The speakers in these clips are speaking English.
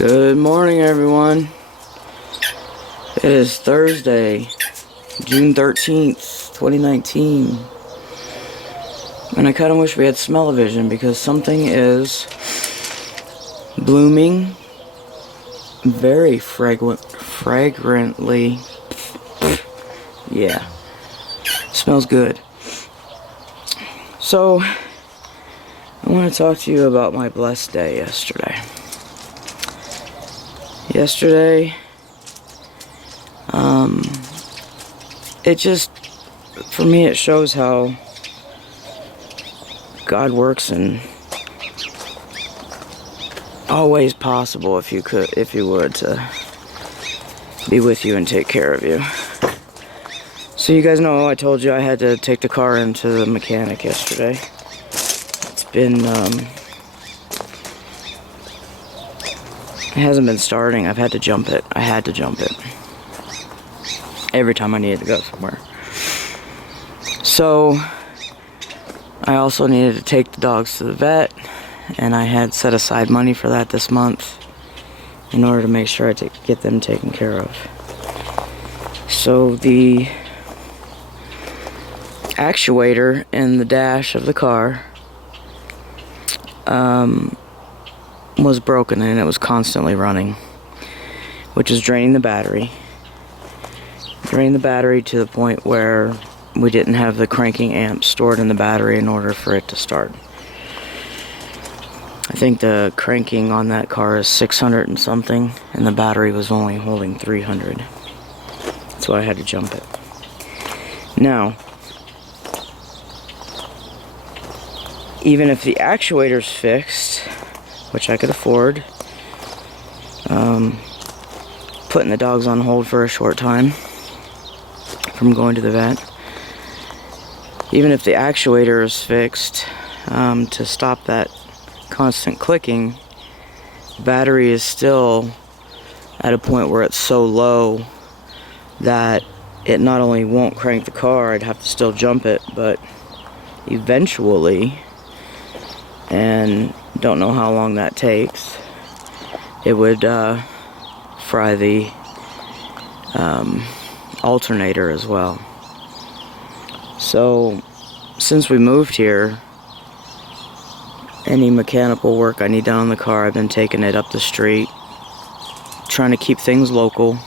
Good morning, everyone. It is Thursday, June 13th, 2019. And I kind of wish we had smell-o-vision because something is blooming very fragrantly. Yeah, smells good. So, I want to talk to you about my blessed day yesterday. It just, for me, it shows how God works in all ways possible if you would, to be with you and take care of you. So you guys know I told you I had to take the car into the mechanic yesterday. It's been, it hasn't been starting. I've had to jump it. I had to jump it every time I needed to go somewhere. So I also needed to take the dogs to the vet, and I had set aside money for that this month in order to make sure I get them taken care of. So the actuator in the dash of the car was broken, and it was constantly running, which is draining the battery. Drained the battery to the point where we didn't have the cranking amp stored in the battery in order for it to start. I think the cranking on that car is 600 and something, and the battery was only holding 300. So I had to jump it. Now, even if the actuator's fixed, which I could afford, putting the dogs on hold for a short time from going to the vet, even if the actuator is fixed, to stop that constant clicking, the battery is still at a point where it's so low that it not only won't crank the car, I'd have to still jump it, but eventually, and don't know how long that takes, it would fry the alternator as well. So since we moved here, any mechanical work I need done on the car, I've been taking it up the street, trying to keep things local.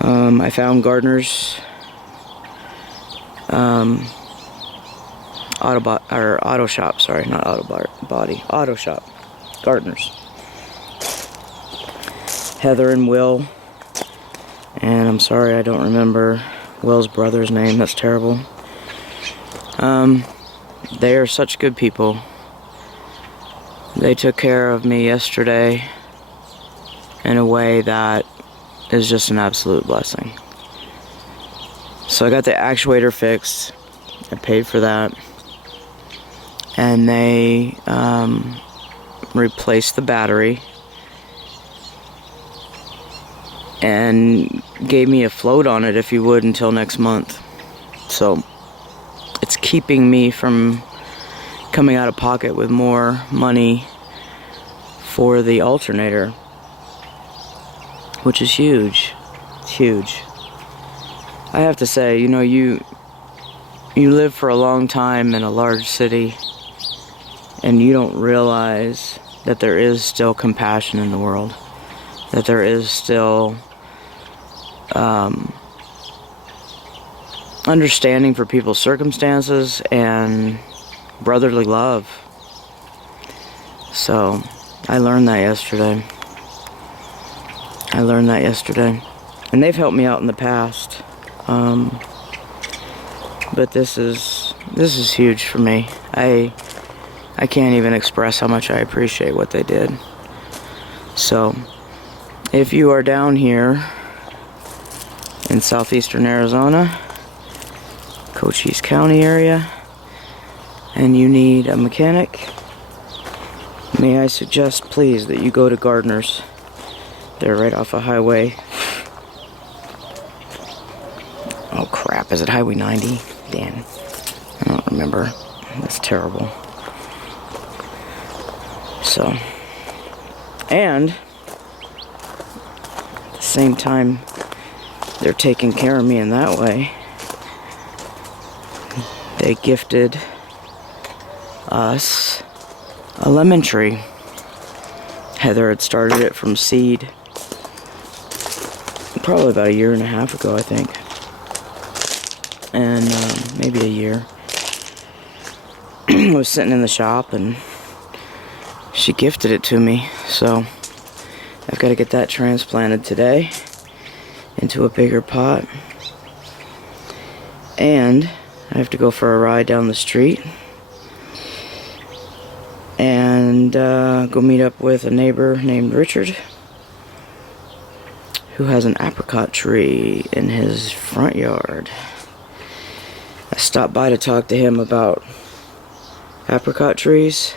I found Gardner's auto shop, sorry, not auto shop, Gardner's. Heather and Will, and I'm sorry I don't remember Will's brother's name, that's terrible. They are such good people. They took care of me yesterday in a way that is just an absolute blessing. So I got the actuator fixed. I paid for that. And they replaced the battery and gave me a float on it, if you would, until next month. So it's keeping me from coming out of pocket with more money for the alternator, which is huge. It's huge. I have to say, you know, you live for a long time in a large city, and you don't realize that there is still compassion in the world, that there is still understanding for people's circumstances and brotherly love. So I learned that yesterday. And they've helped me out in the past, but this is huge for me. I can't even express how much I appreciate what they did. So if you are down here in southeastern Arizona, Cochise County area, and you need a mechanic, may I suggest, please, that you go to Gardner's. They're right off a highway. Oh crap, is it Highway 90? Damn, I don't remember. That's terrible. So And at the same time, they're taking care of me in that way. They gifted us a lemon tree. Heather had started it from seed probably about 1.5 years ago, I think. And maybe a year. I was sitting in the shop and she gifted it to me. So I've got to get that transplanted today into a bigger pot. And I have to go for a ride down the street and go meet up with a neighbor named Richard, who has an apricot tree in his front yard. I stopped by to talk to him about apricot trees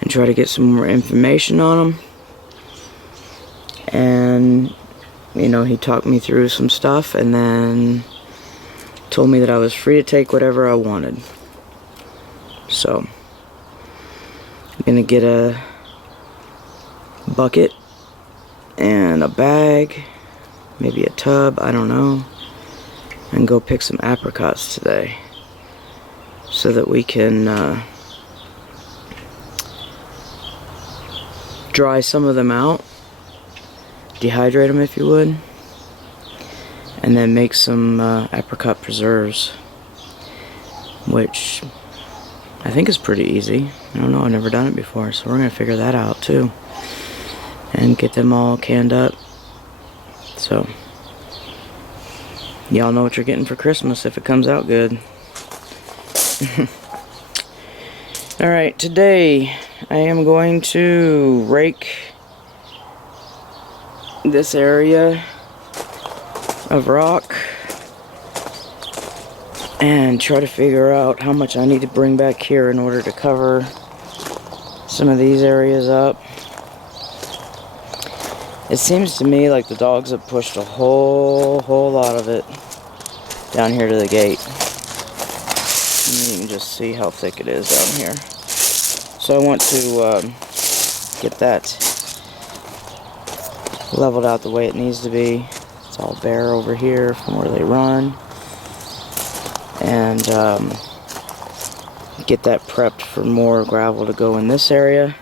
and try to get some more information on them. And, you know, he talked me through some stuff and then told me that I was free to take whatever I wanted. So I'm gonna get a bucket and a bag, maybe a tub, I don't know, and go pick some apricots today so that we can dry some of them out, dehydrate them if you would, and then make some apricot preserves, which I think is pretty easy. I don't know, I've never done it before, so we're gonna figure that out too and get them all canned up. So y'all know what you're getting for Christmas if it comes out good. Alright, today I am going to rake this area of rock and try to figure out how much I need to bring back here in order to cover some of these areas up. It seems to me like the dogs have pushed a whole lot of it down here to the gate. And you can just see how thick it is down here. So I want to get that leveled out the way it needs to be. It's all bare over here from where they run. And get that prepped for more gravel to go in this area.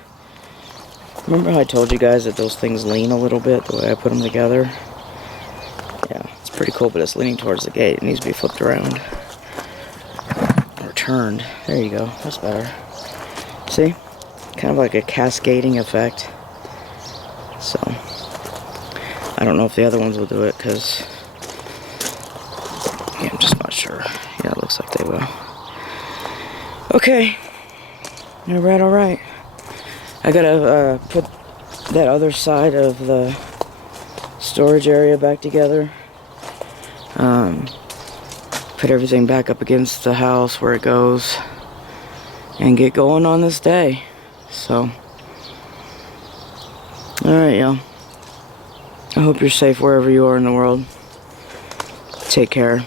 Remember how I told you guys that those things lean a little bit the way I put them together? Yeah, it's pretty cool, but it's leaning towards the gate. It needs to be flipped around. Or turned. There you go. That's better. See? Kind of like a cascading effect. So, I don't know if the other ones will do it, because yeah, I'm just not sure. Yeah, it looks like they will. Okay. Alright. I gotta put that other side of the storage area back together. Put everything back up against the house where it goes. And get going on this day. So. Alright, y'all. I hope you're safe wherever you are in the world. Take care.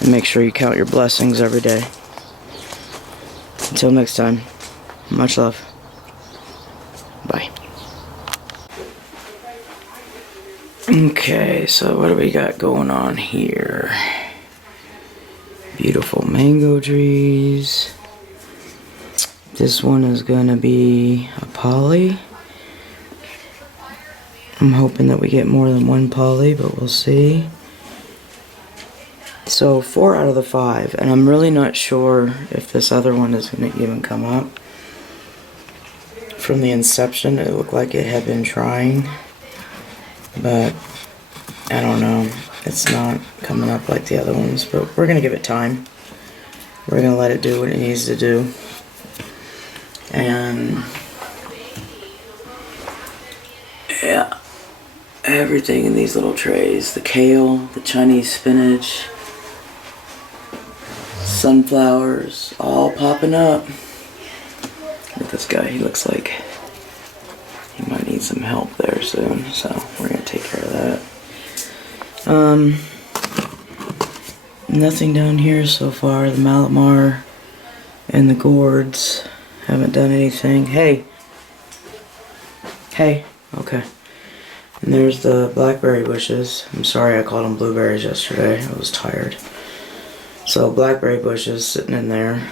And make sure you count your blessings every day. Until next time, much love. Bye. Okay, so what do we got going on here? Beautiful mango trees. This one is gonna be a poly. I'm hoping that we get more than one poly, but we'll see. So 4 out of the 5, and I'm really not sure if this other one is going to even come up. From the inception, it looked like it had been trying, but I don't know. It's not coming up like the other ones, but we're going to give it time. We're going to let it do what it needs to do. And yeah, everything in these little trays, the kale, the Chinese spinach, sunflowers, all popping up. Look at this guy, he looks like he might need some help there soon, so we're gonna take care of that. Nothing down here so far. The Malamar and the gourds haven't done anything. Hey, Hey, okay. And there's the blackberry bushes. I'm sorry I called them blueberries yesterday. I was tired. So blackberry bushes sitting in there.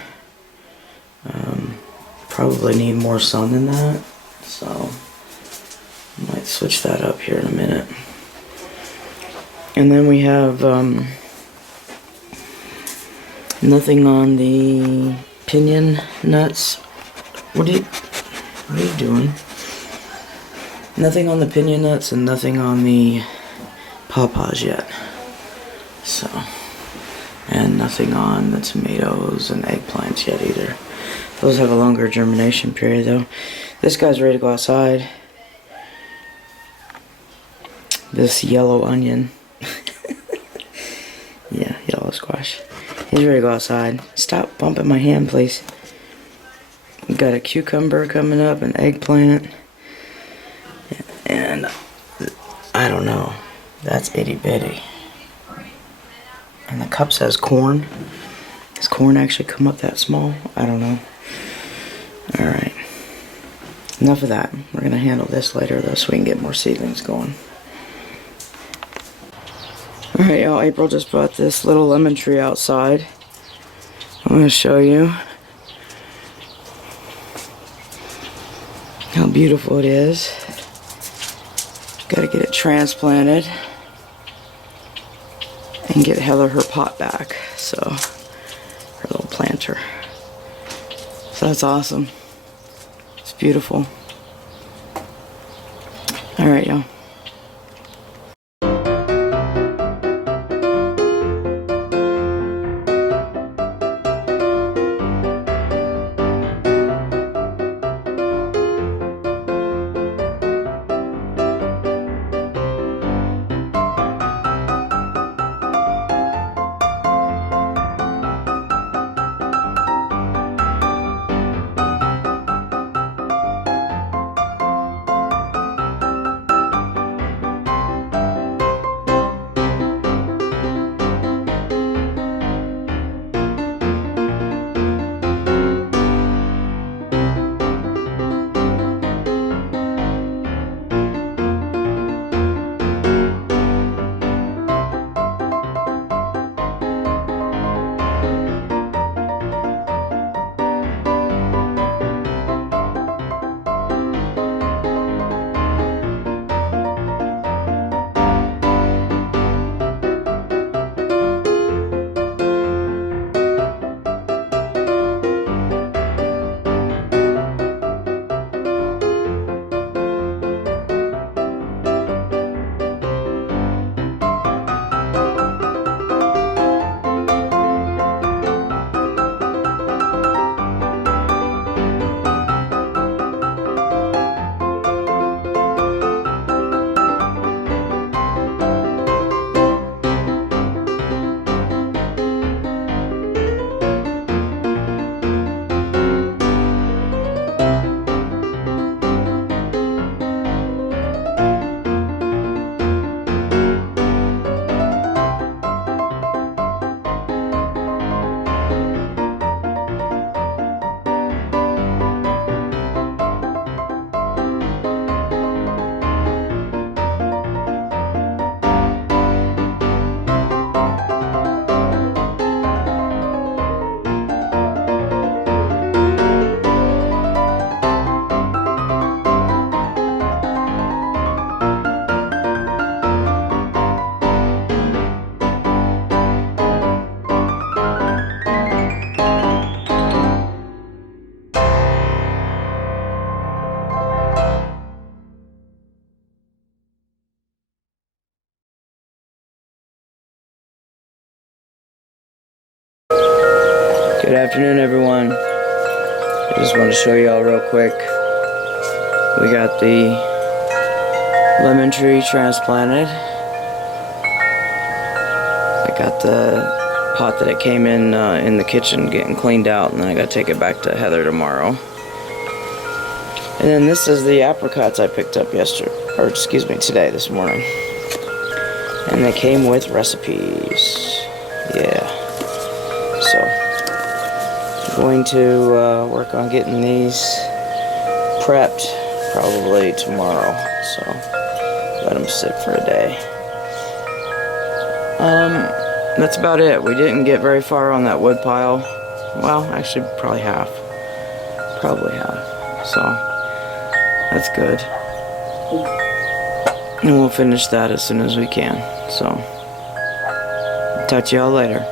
Probably need more sun than that. So I might switch that up here in a minute. And then we have nothing on the pinion nuts. What are you doing? Nothing on the pinion nuts and nothing on the pawpaws yet. So, and nothing on the tomatoes and eggplants yet either. Those have a longer germination period though. This guy's ready to go outside. This yellow onion. Yeah, yellow squash. He's ready to go outside. Stop bumping my hand, please. We've got a cucumber coming up, an eggplant. And I don't know. That's itty bitty. And the cup says corn. Does corn actually come up that small? I don't know. Alright. Enough of that. We're going to handle this later though so we can get more seedlings going. Alright y'all, April just brought this little lemon tree outside. I'm going to show you how beautiful it is. Got to get it transplanted and get Heather her pot back. So, her little planter. So that's awesome. It's beautiful. Alright y'all. Good afternoon, everyone. I just want to show you all real quick. We got the lemon tree transplanted. I got the pot that it came in the kitchen getting cleaned out, and then I got to take it back to Heather tomorrow. And then this is the apricots I picked up today, this morning. And they came with recipes. Yeah. So, I'm going to work on getting these prepped probably tomorrow, so let them sit for a day. That's about it. We didn't get very far on that wood pile. Well, actually, probably half. So, that's good. And we'll finish that as soon as we can. So, talk to y'all later.